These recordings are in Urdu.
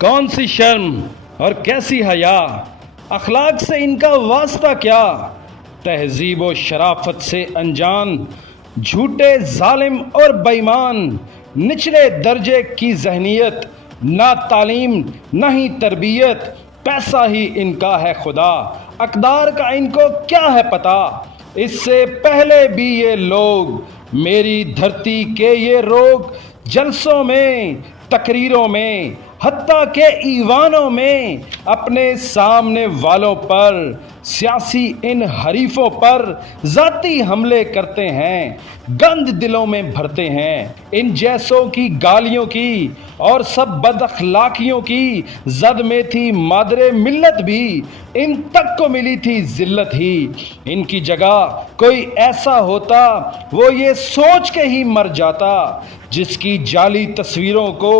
کون سی شرم اور کیسی حیا، اخلاق سے ان کا واسطہ کیا، تہذیب و شرافت سے انجان، جھوٹے ظالم اور بے ایمان، نچلے درجے کی ذہنیت، نہ تعلیم نہ ہی تربیت، پیسہ ہی ان کا ہے خدا، اقدار کا ان کو کیا ہے پتہ۔ اس سے پہلے بھی یہ لوگ میری دھرتی کے یہ روگ، جلسوں میں، تقریروں میں، حتیٰ کہ ایوانوں میں اپنے سامنے والوں پر، سیاسی ان حریفوں پر ذاتی حملے کرتے ہیں، گند دلوں میں بھرتے ہیں۔ ان جیسوں کی گالیوں کی اور سب بد اخلاقیوں کی زد میں تھی مادر ملت بھی، ان تک کو ملی تھی ذلت ہی۔ ان کی جگہ کوئی ایسا ہوتا وہ یہ سوچ کے ہی مر جاتا، جس کی جعلی تصویروں کو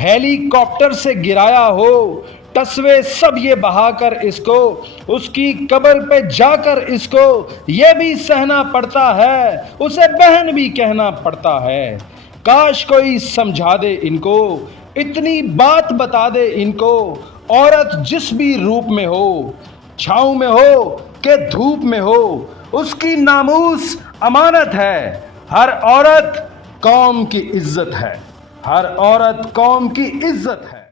ہیلی کاپٹر سے گرایا ہو، تصوے سب یہ بہا کر اس کو، اس کی قبر پہ جا کر اس کو یہ بھی سہنا پڑتا ہے، اسے بہن بھی کہنا پڑتا ہے۔ کاش کوئی سمجھا دے ان کو، اتنی بات بتا دے ان کو، عورت جس بھی روپ میں ہو، چھاؤں میں ہو کہ دھوپ میں ہو، اس کی ناموس امانت ہے۔ ہر عورت قوم کی عزت ہے، ہر عورت قوم کی عزت ہے۔